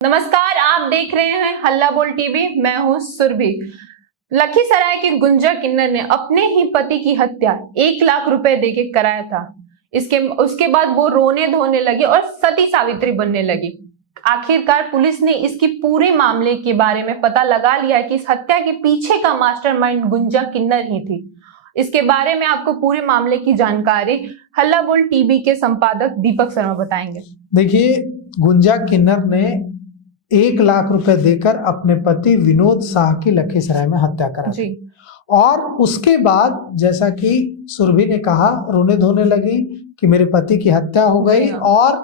नमस्कार, आप देख रहे हैं हल्ला बोल टीवी। मैं हूं सुरभि। लखीसराय के गुंजा किन्नर ने अपने ही पति की हत्या 1 लाख रुपए देके कराया था। उसके बाद वो रोने धोने लगी और सती सावित्री बनने लगी। आखिरकार पुलिस ने इसकी पूरे मामले के बारे में पता लगा लिया है कि इस हत्या के पीछे का मास्टरमाइंड गुंजा किन्नर ही थी। इसके बारे में आपको पूरे मामले की जानकारी हल्ला बोल टीवी के संपादक दीपक शर्मा बताएंगे। देखिए, गुंजा किन्नर ने 1 लाख रुपए देकर अपने पति विनोद शाह की लखीसराय में हत्या करा दी। और उसके बाद जैसा कि सुरभि ने कहा, रोने धोने लगी कि मेरे पति की हत्या हो गई और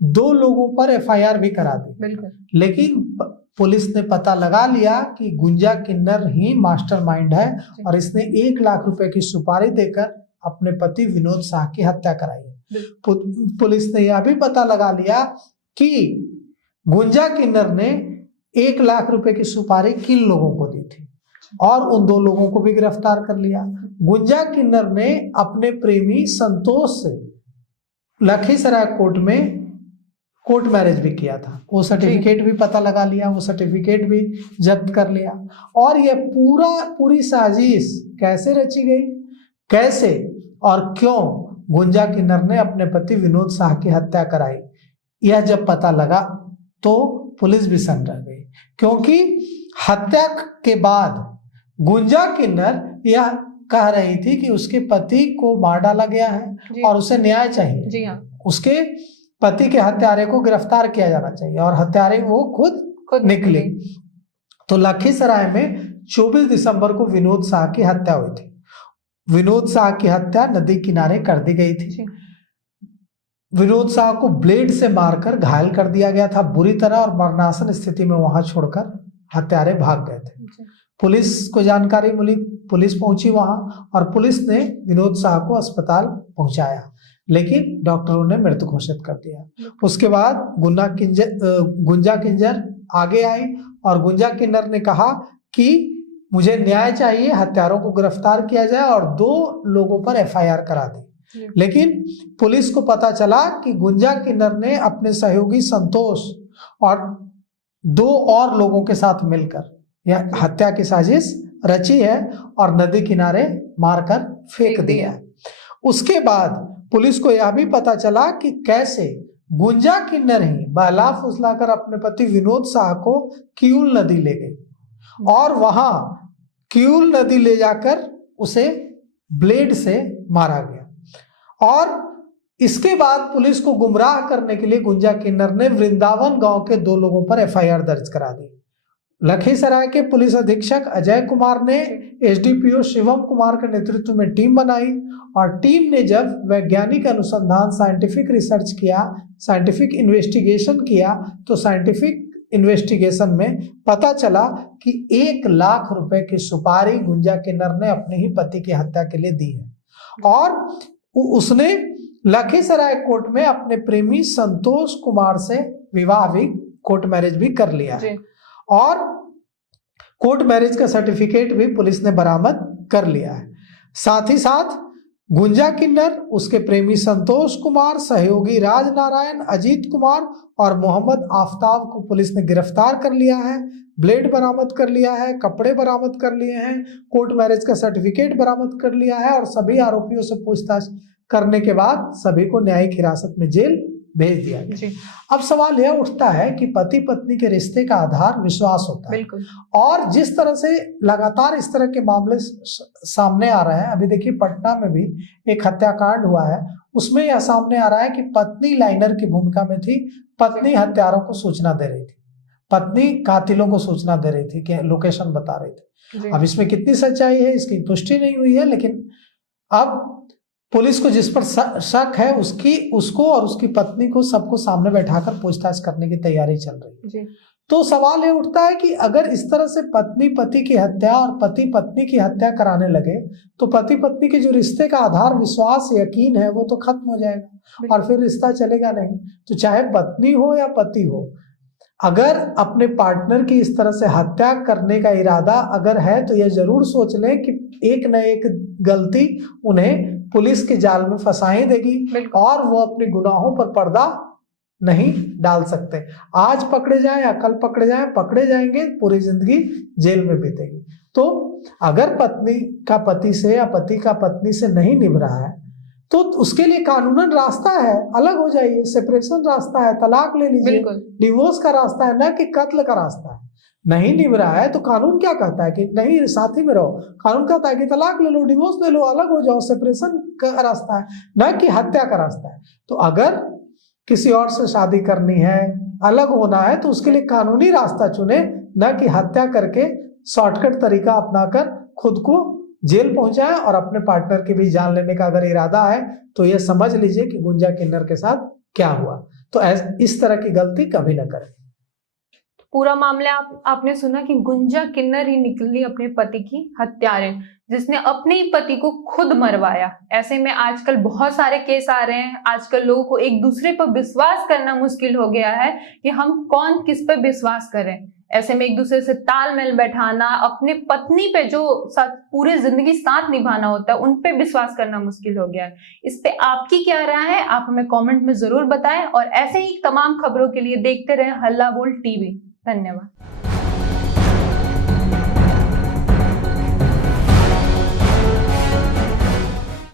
2 लोगों पर एफआईआर भी करा दी। लेकिन पुलिस ने पता लगा लिया कि गुंजा किन्नर ही मास्टरमाइंड है और इसने 1 लाख रुपए की सुपारी देकर अपने पति विनोद शाह की हत्या कराई है। पुलिस ने यह भी पता लगा लिया कि गुंजा किन्नर ने 1 लाख रुपए की सुपारी किन लोगों को दी थी और उन 2 लोगों को भी गिरफ्तार कर लिया। गुंजा किन्नर ने अपने प्रेमी संतोष से लखीसराय कोर्ट में कोर्ट मैरिज भी किया था। वो सर्टिफिकेट भी पता लगा लिया, वो सर्टिफिकेट भी जब्त कर लिया। और यह पूरी साजिश कैसे रची गई, कैसे और क्यों गुंजा किन्नर ने अपने पति विनोद शाह की हत्या कराई, यह जब पता लगा तो पुलिस भी सन्न रह गई। क्योंकि हत्या के बाद गुंजा किन्नर यह कह रही थी कि उसके पति को मार डाला गया है और उसे न्याय चाहिए। जी हाँ। उसके पति के हत्यारे को गिरफ्तार किया जाना चाहिए और हत्यारे वो खुद निकले। तो लखीसराय में 24 दिसंबर को विनोद शाह की हत्या हुई थी। विनोद शाह की हत्या नदी किनारे कर दी गई थी। विनोद शाह को ब्लेड से मारकर घायल कर दिया गया था बुरी तरह और मरणासन स्थिति में वहां छोड़कर हत्यारे भाग गए थे। पुलिस को जानकारी मिली, पुलिस पहुंची वहां और पुलिस ने विनोद शाह को अस्पताल पहुंचाया, लेकिन डॉक्टरों ने मृत घोषित कर दिया। उसके बाद गुंजा किन्नर आगे आई और गुंजा किन्नर ने कहा कि मुझे न्याय चाहिए, हत्यारों को गिरफ्तार किया जाए और 2 लोगों पर एफआईआर करा दी। लेकिन पुलिस को पता चला कि गुंजा किन्नर ने अपने सहयोगी संतोष और 2 और लोगों के साथ मिलकर यह हत्या की साजिश रची है और नदी किनारे मारकर फेंक दिया है। उसके बाद पुलिस को यह भी पता चला कि कैसे गुंजा किन्नर ही बहला फुसलाकर अपने पति विनोद शाह को किऊल नदी ले गई और वहां किऊल नदी ले जाकर उसे ब्लेड से मारा गया। और इसके बाद पुलिस को गुमराह करने के लिए गुंजा किन्नर ने वृंदावन गांव के 2 लोगों पर एफआईआर दर्ज करा दी। लखीसराय के पुलिस अधीक्षक अजय कुमार ने एसडीपीओ शिवम कुमार के नेतृत्व में टीम बनाई और टीम ने जब वैज्ञानिक अनुसंधान साइंटिफिक रिसर्च किया, साइंटिफिक इन्वेस्टिगेशन किया, तो साइंटिफिक इन्वेस्टिगेशन में पता चला कि 1 लाख रुपए की सुपारी गुंजा किन्नर ने अपने ही पति की हत्या के लिए दी है और उसने लखीसराय कोर्ट में अपने प्रेमी संतोष कुमार से विवाह भी, कोर्ट मैरिज भी कर लिया है और कोर्ट मैरिज का सर्टिफिकेट भी पुलिस ने बरामद कर लिया है। साथ ही साथ गुंजा किन्नर, उसके प्रेमी संतोष कुमार, सहयोगी राज नारायण, अजीत कुमार और मोहम्मद आफ्ताब को पुलिस ने गिरफ्तार कर लिया है, ब्लेड बरामद कर लिया है, कपड़े बरामद कर लिए हैं, कोर्ट मैरिज का सर्टिफिकेट बरामद कर लिया है और सभी आरोपियों से पूछताछ करने के बाद सभी को न्यायिक हिरासत में जेल भेज दिया गया। अब सवाल यह उठता है कि पति पत्नी के रिश्ते का आधार विश्वास होता है और जिस तरह से लगातार इस तरह के मामले सामने आ रहे हैं, अभी देखिए पटना में भी एक हत्याकांड हुआ है, उसमें यह सामने आ रहा है कि पत्नी लाइनर की भूमिका में थी, पत्नी हत्यारों को सूचना दे रही थी, पत्नी कातिलों को सूचना दे रही थी कि लोकेशन बता रही थी। अब इसमें कितनी सच्चाई है इसकी पुष्टि नहीं हुई है, लेकिन अब पुलिस को जिस पर शक है उसको और उसकी पत्नी को सबको सामने बैठाकर पूछताछ करने की तैयारी चल रही है। तो सवाल ये उठता है कि अगर इस तरह से पत्नी पति की हत्या और पति पत्नी की हत्या कराने लगे तो पति पत्नी के जो रिश्ते का आधार विश्वास यकीन है वो तो खत्म हो जाएगा और फिर रिश्ता चलेगा नहीं। तो चाहे पत्नी हो या पति हो, अगर अपने पार्टनर की इस तरह से हत्या करने का इरादा अगर है तो यह जरूर सोच लें कि एक न एक गलती उन्हें पुलिस के जाल में फंसाई देगी और वो अपने गुनाहों पर पर्दा नहीं डाल सकते। आज पकड़े जाए या कल पकड़े जाए, पकड़े जाएंगे, पूरी जिंदगी जेल में बीतेगी। तो अगर पत्नी का पति से या पति का पत्नी से नहीं निभ रहा है तो उसके लिए कानूनन रास्ता है, अलग हो जाइए, सेपरेशन रास्ता है, तलाक ले लीजिए, बिल्कुल। डिवोर्स का रास्ता है, न कि कत्ल का रास्ता है। नहीं निभ रहा है तो कानून क्या कहता है कि नहीं साथी में रहो, कानून कहता है कि तलाक ले लो, डिवोर्स ले लो, अलग हो जाओ, सेपरेशन का रास्ता है, न कि हत्या का रास्ता है। तो अगर किसी और से शादी करनी है, अलग होना है, तो उसके लिए कानूनी रास्ता चुने, न कि हत्या करके शॉर्टकट तरीका अपनाकर खुद को जेल पहुंचाए और अपने पार्टनर की भी जान लेने का अगर इरादा है तो ये समझ लीजिए कि गुंजा किन्नर के साथ क्या हुआ। तो इस तरह की गलती कभी ना करें। पूरा मामला आपने सुना कि गुंजा किन्नर ही निकली अपने पति की हत्यारिन, जिसने अपने ही पति को खुद मरवाया। ऐसे में आजकल बहुत सारे केस आ रहे हैं। आजकल लोगों को एक दूसरे पर विश्वास करना मुश्किल हो गया है कि हम कौन किस पर विश्वास करें। ऐसे में एक दूसरे से तालमेल बैठाना, अपने पत्नी पे जो पूरे जिंदगी साथ निभाना होता है, उन पे विश्वास करना मुश्किल हो गया है। इस पे आपकी क्या राय है, आप हमें कमेंट में जरूर बताएं और ऐसे ही तमाम खबरों के लिए देखते रहें हल्ला बोल टीवी। धन्यवाद।